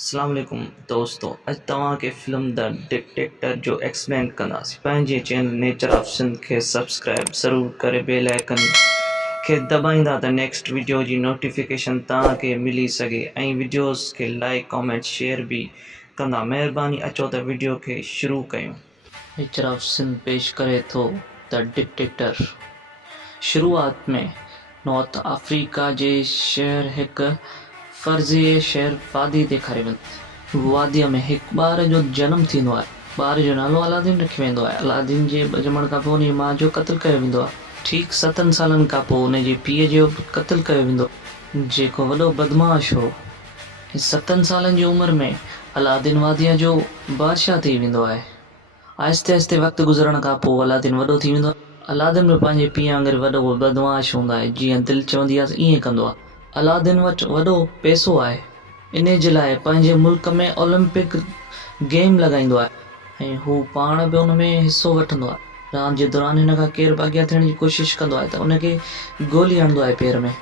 अस्सलाम वालेकुम दोस्तों, अॼु तव्हांखे फ़िल्म द डिक्टेटर जो एक्सप्लेन कंदासीं। पंहिंजे चैनल नेचर ऑफ सिंध खे सब्सक्राइब ज़रूरु करे बेल आइकन खे दॿाईंदा त नेक्स्ट वीडियो जी नोटिफिकेशन तव्हांखे मिली सघे ऐं वीडियोज़ खे लाइक कमेंट शेयर भी कंदा। महिरबानी अचो त वीडियो खे शुरू कयूं। नेचर ऑफ सिंध पेश करे थो द डिक्टेटर। शुरूआत में नॉर्थ अफ्रीका जे शहर हिकु फर्ज़ी शहर वादी ॾेखारे वेंदो। वादीअ में हिकु ॿार जो जनमु थींदो आहे। ॿार जो नालो अलादीन रखियो वेंदो आहे। अलादीन जे ॼमण खां पोइ उनजी माउ जो क़त्लु कयो वेंदो आहे। ठीकु 7 सालनि खां पोइ उनजे पीउ जो क़त्लु कयो वेंदो, जेको वॾो बदमाश हो। 7 सालनि जी उमिरि में अलादीन वादीअ जो बादशाह थी वेंदो आहे। आहिस्ते आहिस्ते वक़्तु गुज़रण खां पोइ अलादीन वॾो थी वेंदो आहे। अलादीन बि पंहिंजे पीउ वांगुरु वॾो बदमाश हूंदो आहे। जीअं दिलि चवंदी आहे ईअं कंदो आहे। अलादीन वटि वॾो पैसो आहे, इन जे लाइ पंहिंजे मुल्क में ओलंपिक गेम लॻाईंदो आहे ऐं हू पाण बि उन में हिसो वठंदो आहे। रांदि जे दौरान हिन खां केरु बि अॻियां थियण जी कोशिशि कंदो आहे त उनखे गोली हणंदो आहे पेर में,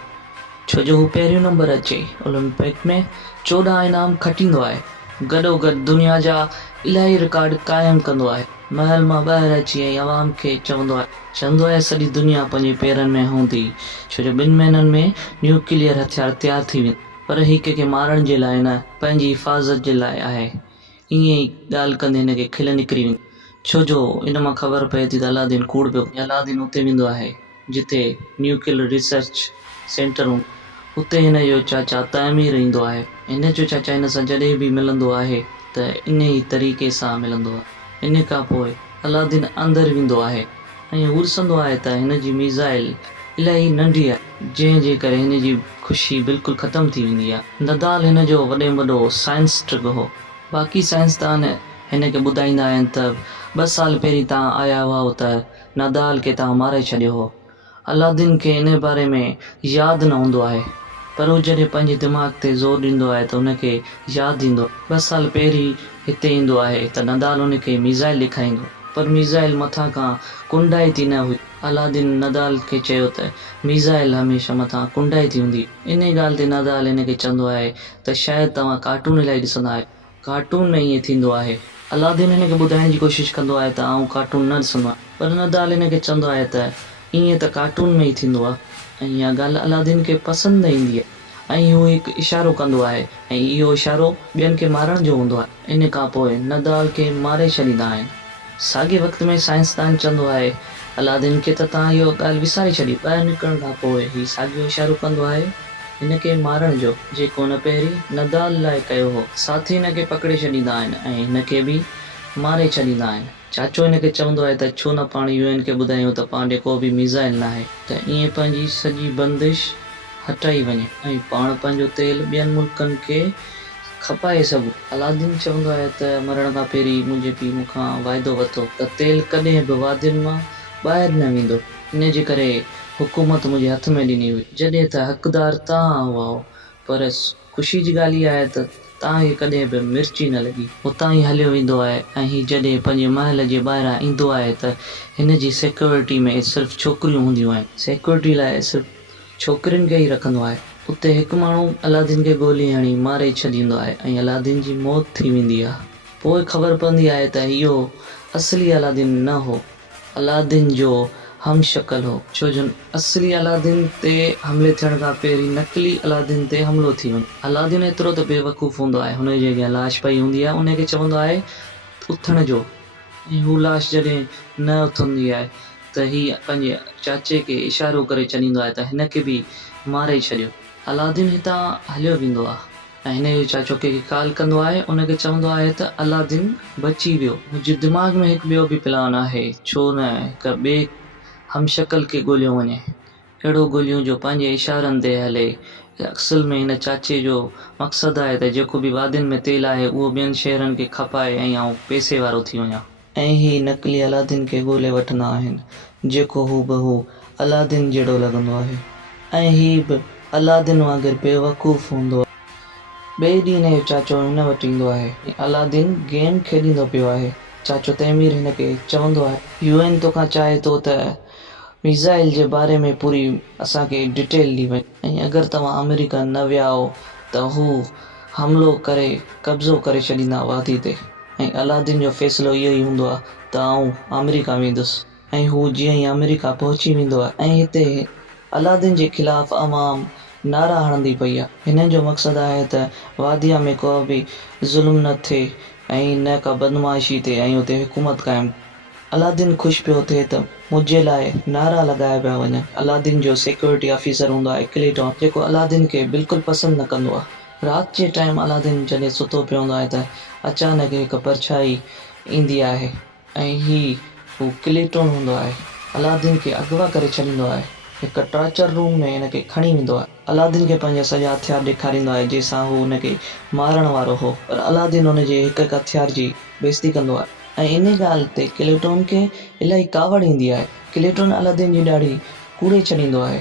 छो जो हू पहिरियों नंबर अचे। ओलंपिक में 14 इनाम खटींदो आहे। गॾोगॾु दुनिया जा इलाही रिकॉर्ड क़ाइमु कंदो आहे। महल मां ॿाहिरि अची ऐं आवाम खे चवंदो आहे सॼी दुनिया पंहिंजे पेरनि में हूंदी, छो जो 2 महीननि में न्यूक्लियर हथियार तयारु थी वेंदो। पर ही कंहिंखे मारण जे लाइ न, पंहिंजी हिफ़ाज़त जे लाइ आहे। ईअं ई ॻाल्हि कंदे हिनखे खिल निकिरी वेंदी, छो जो इन मां ख़बर पए थी त अलादीन कूड़ पियो। अलादीन उते वेंदो आहे जिते न्यूक्लियर रिसर्च सेंटर हूंदो। उते हिन जो चाचा तामीर ईंदो आहे। हिन जो चाचा हिन सां जॾहिं बि मिलंदो आहे त इन ई तरीक़े सां मिलंदो आहे। इन खां पोइ अलादीन अंदरि वेंदो आहे ऐं हू ॾिसंदो आहे त हिन जी मिज़ाइल इलाही नंढी आहे, जंहिंजे करे हिन जी ख़ुशी बिल्कुलु ख़तमु थी वेंदी आहे। नदाल हिन जो वॾे में वॾो साइंस ट्रिक हो। बाक़ी साइंसदान हिन खे ॿुधाईंदा आहिनि त 2 साल पहिरीं तव्हां आया हुआ त नदाल खे तव्हां मारे छॾियो हो। अलादीन खे इन बारे में यादि न हूंदो आहे, पर हू जॾहिं पंहिंजे दिमाग़ ते ज़ोर ॾींदो आहे त उनखे यादि ईंदो। 2 साल पहिरीं हिते ईंदो आहे त नदाल उनखे मिज़ाइल ॾेखारींदो, पर मिज़ाइल मथां खां कुंडाइती न हुई। अलादीन नदाल खे चयो त मिज़ाइल हमेशह मथां कुंडाइती हूंदी। इन ॻाल्हि ते नदाल हिनखे चवंदो आहे त शायदि तव्हां कार्टून इलाही ॾिसंदा आहियो, कार्टून में ईअं थींदो आहे। अलादीन हिनखे ॿुधाइण जी कोशिशि कंदो आहे त आउं कार्टून न ॾिसंदो आहियां, पर नदाल हिनखे चवंदो आहे त ईअं त कार्टून में ई थींदो आहे। ऐं इहा ॻाल्हि अलादीन खे पसंदि न ईंदी आहे ऐं हू हिकु इशारो कंदो आहे ऐं इहो इशारो ॿियनि खे मारण जो हूंदो आहे। इन खां पोइ नदाल खे मारे छॾींदा आहिनि। साॻे वक़्त में साइंसदान चवंदो आहे अलादीन खे त तव्हां इहो ॻाल्हि विसारे छॾी। ॿाहिरि निकिरण खां पोइ हीउ साॻियो इशारो कंदो आहे हिन खे मारण जो, जेको हुन पहिरीं नदाल लाइ कयो हो। साथी हिन खे पकिड़े छॾींदा आहिनि ऐं हिन खे बि मारे छॾींदा आहिनि। चाचो हिन खे चवंदो आहे त छो न पाण UN खे ॿुधायूं त पाण ॾे को बि मिज़ाइल न आहे, त ईअं पंहिंजी सॼी बंदिश हटाई वञे ऐं पाण पंहिंजो तेल ॿियनि मुल्कनि खे खपाए सघूं। अलादीन चवंदो आहे त मरण खां पहिरीं मुंहिंजे पीउ मूंखां वाइदो वरितो त तेल कॾहिं बि वादियुनि मां ॿाहिरि न वेंदो। इन जे करे हुकूमत मुंहिंजे हथ में ॾिनी हुई, जॾहिं त हक़दार तव्हां हुआ हो। पर ख़ुशी जी ॻाल्हि इहा आहे त तव्हांखे कॾहिं बि मिर्ची न लॻी। हुतां ई हलियो वेंदो आहे ऐं हीउ जॾहिं पंहिंजे महल जे ॿाहिरां ईंदो आहे त हिन जी सिक्योरिटी में सिर्फ़ु छोकिरियूं हूंदियूं आहिनि। सिक्योरिटी लाइ सिर्फ़ु छोकिरियुनि खे ई रखंदो आहे। उते हिकु माण्हू अलादीन खे गोली हणी मारे छॾींदो आहे ऐं अलादीन जी मौत थी वेंदी आहे। पोइ ख़बर पवंदी आहे त इहो असली अलादीन न हो, अलादीन जो हम शक्ल हो, छो जो असली अलादीन ते हमले थियण खां पहिरीं नकली अलादीन ते हमिलो थी वञे। अलादीन एतिरो त बेवकूफ़ हूंदो आहे, हुन जे अॻियां लाश पई हूंदी आहे, उनखे चवंदो आहे उथण जो, ऐं हू लाश जॾहिं न उथंदी आहे त हीउ पंहिंजे चाचे खे इशारो करे चवंदो आहे त हिन खे बि मारे छॾियो। अलादीन हितां हलियो वेंदो आहे ऐं हिन जो चाचो कंहिंखे कॉल कंदो आहे, उनखे चवंदो आहे त अलादीन बची वियो। मुंहिंजे दिमाग़ में हिकु ॿियो बि प्लान आहे, छो न हिकु ॿिए हमशक्ल खे ॻोल्हियो वञे, अहिड़ो ॻोल्हियूं जो पंहिंजे इशारनि ते हले। असल में हिन चाचे जो मक़सदु आहे त जेको बि वादियुनि में तेल आहे उहो ॿियनि शहरनि खे खपाए ऐं आउं पैसे वारो थी वञा। ऐं हीउ नकली अलादीन खे ॻोल्हे वठंदा आहिनि, जेको हूबहू अलादीन जहिड़ो लॻंदो आहे ऐं हीउ बि अलादीन वांगुरु बेवकूफ़ हूंदो आहे। ॿिए ॾींहुं हिन जो चाचो हिन वटि ईंदो आहे। अलादीन गेम खेॾींदो पियो आहे। चाचो तैमीर हिन खे चवंदो आहे UN तोखां चाहे थो त मिज़ाइल जे बारे में पूरी असांखे डिटेल ॾी वञे, ऐं अगरि तव्हां अमेरिका न विया हो त हू हमलो करे कब्ज़ो करे छॾींदा वादी ते। ऐं अलादीन जो फ़ैसिलो इहो ई हूंदो आहे त आउं अमेरिका वेंदुसि ऐं हू जीअं ई अमेरिका पहुची वेंदो आहे ऐं हिते अलादीन जे ख़िलाफ़ु अवाम नारा हणंदी पई आहे। हिन जो मक़सदु आहे त वादीअ में को बि ज़ुल्म न थिए ऐं न का बदमाशी थिए ऐं हुते हुकूमत क़ाइमु। अलादीन ख़ुशि पियो थिए त मुंहिंजे लाइ नारा लॻाया पिया वञनि। अलादीन जो सिक्योरिटी ऑफिसर हूंदो आहे क्लेटन, जेको अलादीन खे बिल्कुलु पसंदि न कंदो आहे। राति जे टाइम अलादीन जॾहिं सुतो पियो हूंदो आहे त अचानक हिकु परछाई ईंदी आहे ऐं हू क्लेटन हूंदो आहे अलादीन खे अगवा करे छॾींदो आहे। हिकु टॉर्चर रूम में हिनखे खणी वेंदो आहे। अलादीन खे पंहिंजा सॼा हथियार ॾेखारींदो आहे जंहिंसां हू हुनखे मारण वारो हो, पर अलादीन हुनजे हिकु हिकु हथियार जी बेइज़ती कंदो आहे ऐं इन ॻाल्हि ते क्लेटन खे इलाही कावड़ ईंदी आहे। क्लेटन अलादीन जी ॾाढी कूड़े छॾींदो आहे।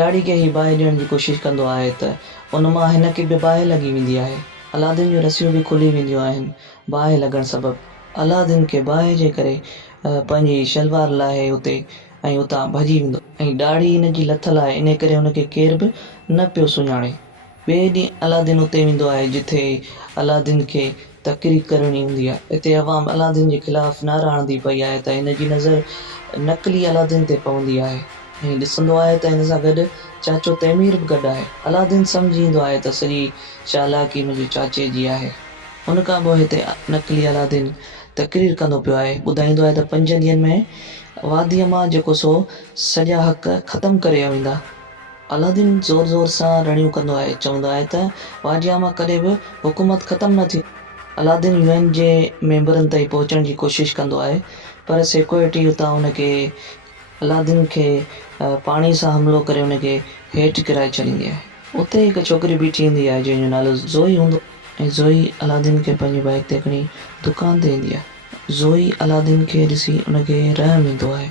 ॾाढी खे ई बाहि ॾियण जी कोशिशि कंदो आहे त उन मां हिन खे बि बाहि लॻी वेंदी आहे। अलादीन जूं रसियूं बि खुली वेंदियूं आहिनि बाहि लॻण सबबु। अलादीन खे बाहि जे करे पंहिंजी शलवार लाहे हुते ऐं उतां भॼी वेंदो ऐं ॾाढी हिन जी लथल आहे, इन करे हुनखे केर बि न पियो सुञाणे। ॿिए ॾींहुं अलादीन उते वेंदो आहे जिथे अलादीन खे तक़रीर करणी हूंदी आहे। हिते अवाम अलादीन जे ख़िलाफ़ु नारा हणंदी पई आहे त हिन जी नज़र नकली अलादीन ते पवंदी आहे ऐं ॾिसंदो आहे त हिन सां गॾु चाचो तैमीर बि गॾु आहे। अलादीन सम्झी ईंदो आहे त सॼी चालाकी मुंहिंजे चाचे जी आहे। हुन खां पोइ हिते नकली अलादीन तक़रीर कंदो पियो आहे, ॿुधाईंदो आहे त 5 ॾींहंनि में वादीअ मां जेको सो सॼा हक़ ख़तमु करे वेंदा। अलादीन ज़ोर ज़ोर सां रड़ियूं कंदो आहे, चवंदो आहे त वादीअ मां कॾहिं बि हुकूमत ख़तमु न थी। अलादीन UN जे मेंबरनि ताईं पहुचण जी कोशिशि कंदो आहे, पर सिक्योरिटी हुतां हुनखे अलादीन खे पाणी सां हमिलो करे हुनखे हेठि किराए छॾींदी आहे। उते हिकु छोकिरी बीठी ईंदी आहे जंहिंजो नालो ज़ोई हूंदो ऐं ज़ोई अलादीन खे पंहिंजी बाइक ते खणी दुकान ते ईंदी आहे। ज़ोई अलादीन खे ॾिसी उनखे रहम ईंदो आहे।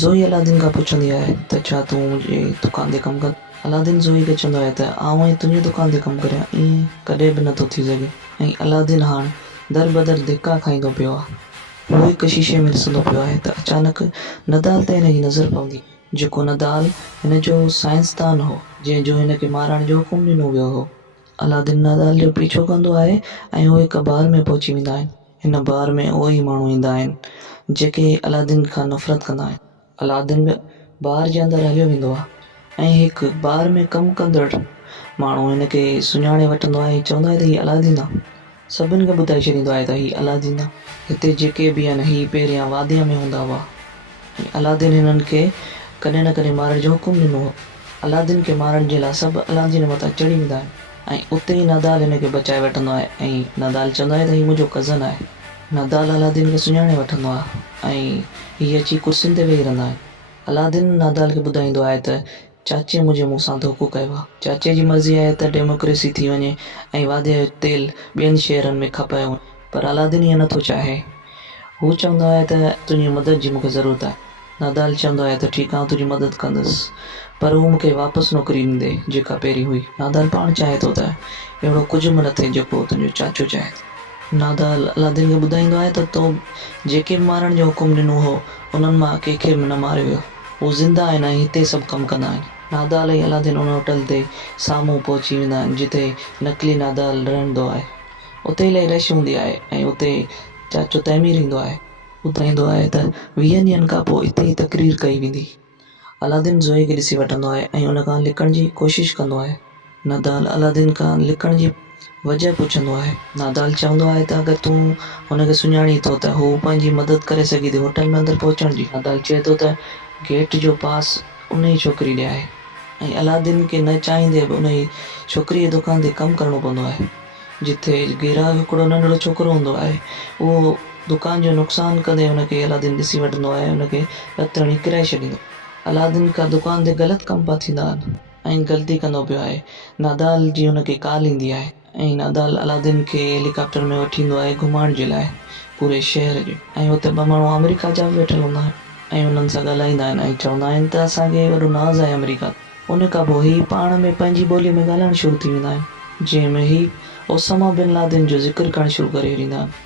ज़ोई अलादीन खां पुछंदी आहे त छा तूं मुंहिंजे दुकान ते कमु कर। अलादीन ज़ोई खे चवंदो आहे त आउं ऐं तुंहिंजी दुकान ते कमु करियां, ईअं कॾहिं बि नथो थी सघे। ऐं अलादीन हाणे दर बदर धिका खाईंदो पियो आहे। उहो हिकु शीशे में ॾिसंदो पियो आहे त अचानक नदाल ते हिनजी नज़र पवंदी, जेको नदाल हिन जो साइंसदान हो जंहिंजो हिनखे मारण जो हुकुम ॾिनो वियो हो। अलादीन नदाल जो पीछो कंदो आहे ऐं उहे हिकु बार में पहुची वेंदा आहिनि। हिन बार में उहे ई माण्हू ईंदा आहिनि जेके अलादीन खां नफ़रत कंदा आहिनि। अलादीन बि बार जे अंदरि हलियो वेंदो आहे ऐं हिकु बार में कमु कंदड़ माण्हू हिनखे सुञाणे वठंदो आहे ऐं चवंदो आहे त हीउ अलादीन आहे। सभिनि खे ॿुधाए छॾींदो आहे त हीउ अलादीन आहे। हिते जेके बि आहिनि हीउ पहिरियां वादीअ में हूंदा हुआ ऐं अलादीन हिननि खे कॾहिं न कॾहिं मारण जो हुकुम ॾिनो हो। अलादीन खे मारण जे लाइ सभु अलादीन मथां चढ़ी वेंदा आहिनि ऐं उते ई नदाल हिनखे बचाए वठंदो आहे ऐं नदाल चवंदो आहे त हीउ मुंहिंजो कज़न आहे। नदाल अलादीन खे सुञाणे वठंदो आहे ऐं हीअ अची कुर्सियुनि ते वेही रहंदा आहिनि। अलादीन नदाल खे ॿुधाईंदो आहे त चाचे मुंहिंजे मुंहुं सां धोखो कयो आहे। चाचे जी मर्ज़ी आहे त डेमोक्रेसी थी वञे ऐं वादीअ जो तेल ॿियनि शहरनि में खपायो वञे, पर अलादीन ईअं नथो चाहे। हू चवंदो आहे त तुंहिंजी मदद जी मूंखे ज़रूरत आहे। नदाल चवंदो आहे त ठीकु आहे, तुंहिंजी मदद कंदुसि, पर हू मूंखे वापसि नौकिरी ॾींदे जेका पहिरीं हुई। नदाल पाण चाहे थो त अहिड़ो कुझु बि न थिए जेको तुंहिंजो चाचो चाहे थो। नदाल अलादीन खे ॿुधाईंदो आहे त तो जेके बि मारण जो हुकुम ॾिनो हो उन्हनि मां कंहिंखे बि न मारियो वियो। हू ज़िंदा आहिनि ऐं हिते सभु कमु कंदा आहिनि। नादाल ऐं अलादीन उन होटल ते साम्हूं पहुची वेंदा आहिनि जिते नकली नादाल रहंदो आहे। उते इलाही रश हूंदी आहे ऐं उते चाचो तैमीर ईंदो आहे। ॿुधाईंदो आहे त 20 ॾींहंनि खां पोइ हिते ई तक़रीर कई वेंदी। अलादीन ज़ोई खे ॾिसी वठंदो आहे ऐं उन खां लिकण जी कोशिशि कंदो आहे। नदाल अलादीन खां लिकण जी वजह पुछंदो आहे। नादाल चवंदो आहे त अगरि तूं हुनखे सुञाणी थो त हू पंहिंजी मदद करे सघे थी होटल में अंदरि पहुचण जी। नादाल चए थो त गेट जो पास उन ई छोकिरी ॾे आहे ऐं अलादीन खे न चाहींदे बि उन ई छोकिरीअ जी दुकान ते कमु करिणो पवंदो आहे। जिथे गिराक हिकिड़ो नंढड़ो छोकिरो हूंदो आहे, उहो दुकान जो नुक़सानु कंदे हुनखे अलादीन ॾिसी वठंदो आहे, हुनखे रत हणी किराए छॾींदो। अलादीन खां दुकान ते ग़लति कम पिया थींदा आहिनि ऐं ग़लती कंदो पियो आहे। नादाल जी हुनखे कॉल ईंदी आहे ऐं नादाल अलादीन खे हेलीकॉप्टर में वठी ईंदो आहे घुमाइण जे लाइ पूरे शहर जो। ऐं हुते 2 माण्हू अमेरिका जा बि वेठल हूंदा आहिनि ऐं हुननि सां ॻाल्हाईंदा आहिनि ऐं चवंदा आहिनि त असांखे वॾो नाज़ आहे अमेरिका। उन खां पोइ हीउ पाण में पंहिंजी ॿोलीअ में ॻाल्हाइणु शुरू थी वेंदा आहिनि, जंहिंमें हीउ ओसामा बिन लादेन जो ज़िक्र करणु शुरू करे छॾींदा आहिनि।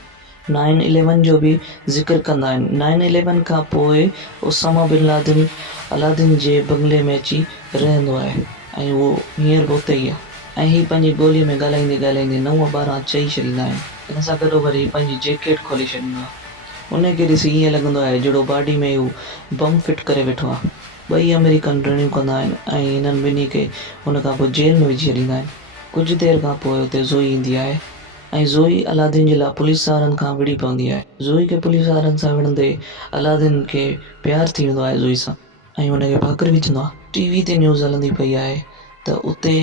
9/11 जो बि ज़िक्र कंदा आहिनि। 9/11 खां पोइ ओसामा बिन लादेन अलादीन जे बंगले में अची रहंदो आहे ऐं उहो हींअर बि उते ई आहे ऐं हीअ पंहिंजी ॻोल्हीअ में ॻाल्हाईंदे ॻाल्हाईंदे 9-12 चई छॾींदा आहिनि। इन सां गॾोगॾु हीअ पंहिंजी जैकेट खोले छॾींदो आहे। उनखे ॾिसी ईअं लॻंदो आहे जहिड़ो बॉडी में हू बम फिट करे वेठो आहे। ॿई अमेरिकन रनिंग कंदा आहिनि ऐं हिननि ॿिन्ही खे हुन खां पोइ जेल में विझी छॾींदा आहिनि। कुझु देरि खां पोइ हुते ज़ोई ईंदी आहे ऐं ज़ोई अलादीन जे लाइ पुलिस वारनि खां विड़ी पवंदी आहे। ज़ोई खे पुलिस वारनि सां विढ़ंदे अलादीन खे प्यारु थी वेंदो आहे ज़ोई सां ऐं हुनखे भाकुर विझंदो आहे। टीवी ते न्यूज़ हलंदी पई आहे त उते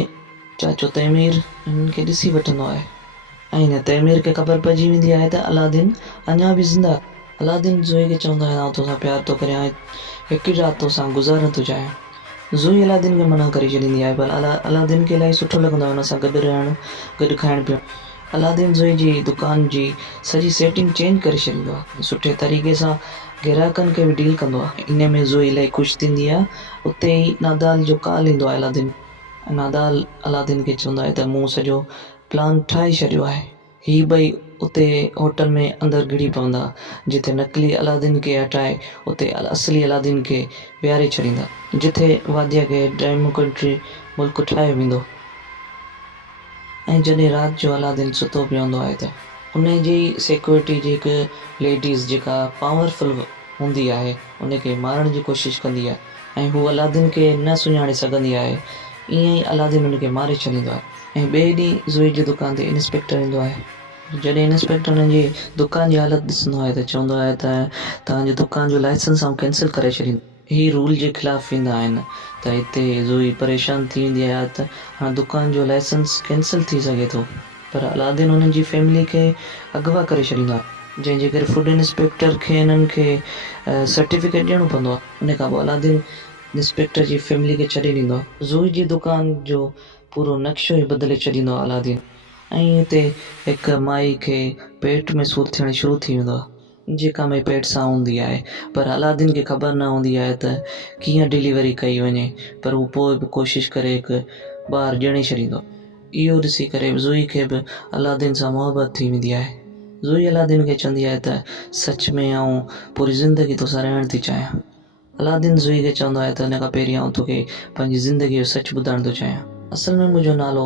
चाचो तैमीर हिननि खे ॾिसी वठंदो आहे ऐं हिन तैमीर खे ख़बर पइजी वेंदी आहे त अलादीन अञा बि ज़िंदा। अलादीन ज़ोई खे चवंदो आहे, आउं तोसां प्यार थो करियां ऐं हिकु राति तोसां गुज़ारणु थो चाहियां। ज़ोई अलादीन खे मना करे छॾींदी आहे, पर अलादीन खे इलाही सुठो लॻंदो आहे हुन सां गॾु रहणु, गॾु खाइणु पीअणु। अलादीन ज़ोई जी दुकान जी सॼी सेटिंग चेंज करे छॾींदो आहे, सुठे तरीक़े सां ग्राहकनि खे बि डील कंदो आहे। इन में ज़ोई इलाही ख़ुशि थींदी आहे। उते ई नादाल जो कॉल ईंदो आहे अलादीन। नादाल अलादीन खे चवंदो आहे त मूं सॼो प्लान ठाहे छॾियो आहे। हीअ ॿई उते होटल में अंदरि घिड़ी पवंदा, जिथे नकली अलादीन खे हटाए उते असली अलादीन खे विहारे छॾींदा, जिथे वादिया खे डेमोक्रेटिक मुल्क ठाहियो वेंदो। ऐं जॾहिं राति जो अलादीन सुतो पियो हूंदो आहे त उन जी सिक्योरिटी जी हिकु लेडीज़ जेका पावरफुल हूंदी आहे उनखे मारण जी कोशिशि कंदी आहे ऐं हू अलादीन खे न सुञाणे सघंदी आहे। ईअं ई अलादीन उनखे मारे छॾींदो आहे ऐं ॿिए ॾींहुं ज़ोई जी दुकान ते इंस्पेक्टर ईंदो आहे। जॾहिं इंस्पेक्टर हुनजी दुकान जी हालति ॾिसंदो आहे त चवंदो आहे त तव्हांजी दुकान जो लाइसेंस आउं कैंसिल करे छॾींदो। हीअ रूल जे ख़िलाफ़ु वेंदा आहिनि त हिते ज़ोई परेशान थी वेंदी आहे त हाणे दुकान जो लाइसेंस कैंसिल थी सघे थो, पर अलादीन हुननि जी फैमिली खे अगवा करे छॾींदो आहे, जंहिंजे करे फूड इंस्पेक्टर खे हिननि खे सर्टिफिकेट ॾियणो पवंदो आहे। उन खां पोइ अलादीन इंस्पेक्टर जी फैमिली खे छॾे ॾींदो आहे। ज़ोई जी दुकान जो पूरो नक्शो ई बदिले छॾींदो आहे अलादीन ऐं हिते हिकु माई खे पेट में सूरु थियणु शुरू थी वेंदो आहे, जेका में पेट सां हूंदी आहे, पर अलादीन खे ख़बर न हूंदी आहे त कीअं डिलीवरी कई वञे, पर हू पोइ बि कोशिशि करे हिकु ॿारु ॼणे छॾींदो। इहो ॾिसी करे ज़ोई खे बि अलादीन सां मोहबत थी वेंदी आहे। ज़ोई अलादीन खे चवंदी आहे त सच में आउं पूरी ज़िंदगी तोसां रहणु थी चाहियां। अलादीन ज़ोई खे चवंदो आहे त हिन खां पहिरीं आउं तोखे पंहिंजी ज़िंदगीअ जो सच ॿुधाइणु थो चाहियां। असल में मुंहिंजो नालो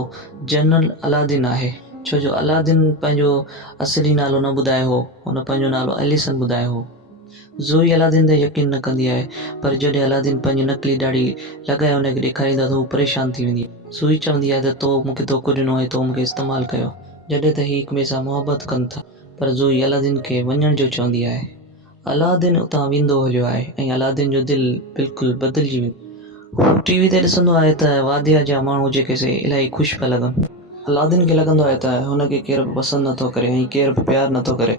जनरल अलादीन आहे, छो जो अलादीन पंहिंजो असली नालो न ॿुधायो हो, हुन पंहिंजो नालो एलिसन ॿुधायो हो। ज़ोई अलादीन ते यकीन न कंदी आहे, पर जॾहिं अलादीन पंहिंजी नकली दाढ़ी लॻाए हुनखे ॾेखारींदा त हू परेशान थी वेंदी। ज़ोई चवंदी आहे त तो मूंखे धोखो ॾिनो आहे, तो मूंखे इस्तेमालु कयो। जॾहिं त ही हिक ॿिए सां मोहबत कनि था, पर ज़ोई अलादीन खे वञण जो चवंदी आहे। अलादीन उतां वेंदो हलियो आहे ऐं अलादीन जो दिलि बिल्कुलु बदिलजी वेंदो। हू टीवी ते ॾिसंदो आहे त वादिया जा माण्हू जेके से इलाही ख़ुशि पिया लॻनि। अलादीन खे लॻंदो आहे त हुनखे केरु बि पसंदि नथो करे ऐं केरु बि प्यारु नथो करे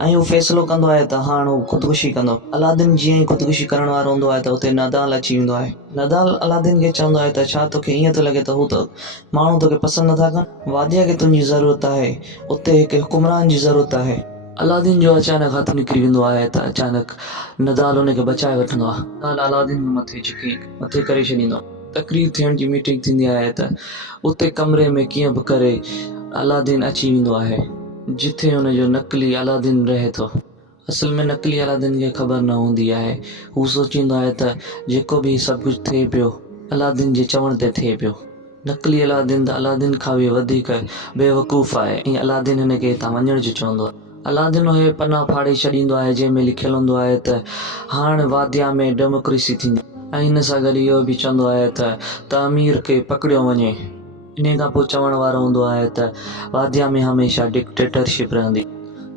ऐं हू फ़ैसिलो कंदो आहे त हाणे हू ख़ुदकुशी कंदो। अलादीन जीअं ई ख़ुदकुशी करण वारो हूंदो आहे त उते नादाल अची वेंदो आहे। नादाल अलादीन खे चवंदो आहे त छा तोखे ईअं थो लॻे त हू त माण्हू तोखे पसंदि नथा कनि? वादिया खे तुंहिंजी ज़रूरत आहे, उते हिकु हुकुमरान जी ज़रूरत आहे। अलादीन जो अचानक हथु निकिरी वेंदो आहे त अचानक नादाल हुनखे बचाए वठंदो आहे। नादाल अलादीन मथे करे छॾींदो आहे। तकरीर थियण जी मीटिंग थींदी आहे त उते कमरे में कीअं बि करे अलादीन अची वेंदो आहे, जिथे हुनजो नकली अलादीन रहे थो। असल में नकली अलादीन खे ख़बर न हूंदी आहे। हू सोचींदो आहे त जेको बि सभु कुझु थिए पियो अलादीन जे चवण ते थिए पियो। नकली अलादीन त अलादीन खां बि वधीक बेवकूफ़ आहे ऐं अलादीन हिनखे हितां वञण जो चवंदो आहे। अलादीन उहे पना फाड़े छॾींदो आहे जंहिंमें लिखियलु हूंदो आहे त हाणे वादिया में डेमोक्रेसी थींदी ऐं हिन सां गॾु इहो बि चवंदो आहे त तामीर खे पकड़ियो वञे। इन खां पोइ चवण वारो हूंदो आहे त वादिया में हमेशह डिक्टेटरशिप रहंदी।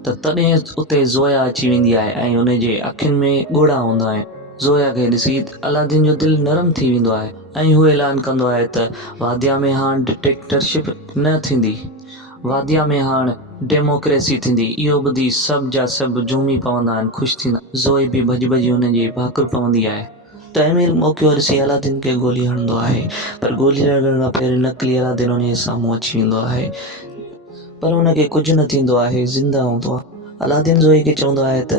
तॾहिं उते ज़ोया अची वेंदी आहे ऐं हुनजे अखियुनि में ॻोढ़ा हूंदा आहिनि। ज़ोया खे ॾिसी अलादीन जो दिलि नरम थी वेंदो आहे ऐं हू ऐलान कंदो आहे त वादिया में हाणे डिक्टेटरशिप न थींदी, वादिया में हाणे डेमोक्रेसी थींदी। इहो ॿुधी सभु जा सभु झूमी पवंदा आहिनि, ख़ुशि थींदा। ज़ोई बि भॼी भॼी हुनजी भाकुर पवंदी आहे। तैमीर मौक़ो ॾिसी अलादीन खे गोली हणंदो आहे, पर गोली लॻण खां पहिरीं नकली अलादीन हुनजे साम्हूं अची वेंदो आहे, पर हुनखे कुझु न थींदो आहे, ज़िंदा हूंदो आहे। अलादीन ज़ोई खे चवंदो आहे त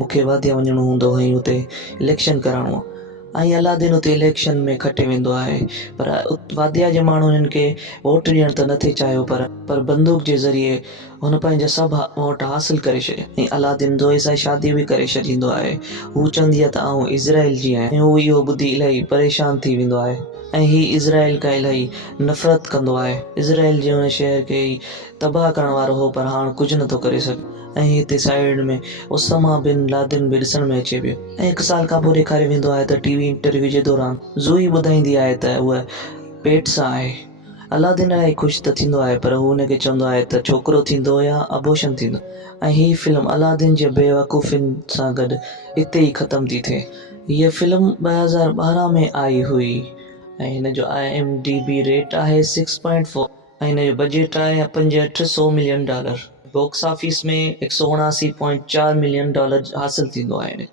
मूंखे वादिया वञणो हूंदो ऐं हुते इलेक्शन कराइणो आहे, ऐं अलादीन हुते इलेक्शन में खटे वेंदो आहे। पर वादिया जे माण्हुनि खे वोट ॾियणु त नथे चाहियो, पर बंदूक जे ज़रिए हुन पंहिंजा सभु वोट हासिल करे छॾिया ऐं अलादीन ज़ोए सां शादी बि करे छॾींदो आहे। हू चवंदी आहे त आउं इज़राइल जी आहियां ऐं हू इहो ॿुधी इलाही परेशान थी वेंदो आहे ऐं हीउ इज़राइल खां इलाही नफ़रत कंदो आहे। इज़राइल जे हुन शहर खे ई तबाह करण वारो हो, पर हाणे कुझु नथो करे सघे। ऐं हिते साइड में उसामा बिन लादेन बि ॾिसण में अचे पियो ऐं 1 साल खां पोइ ॾेखारे वेंदो आहे त टीवी इंटरव्यू जे दौरान ज़ोई ॿुधाईंदी आहे त उहा पेट सां आहे। अलादीन इलाही ख़ुशि त थींदो आहे, पर हू हुनखे चवंदो आहे त छोकिरो थींदो या अबॉर्शन थींदो। ऐं हीअ फिल्म अलादीन जे बेवकूफ़िन सां गॾु हिते ई ख़तमु थी थिए। हीअ फिल्म 2012 में आई हुई ऐं हिन जो IMDb रेट आहे 6.4 ऐं हिन जो बजट आहे $800 मिलियन। बॉक्स ऑफिस में $179.4 मिलियन हासिल थींदो आहे।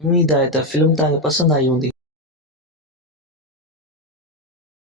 उम्मीद आहे त फिल्म तव्हांखे पसंदि आई हूंदी।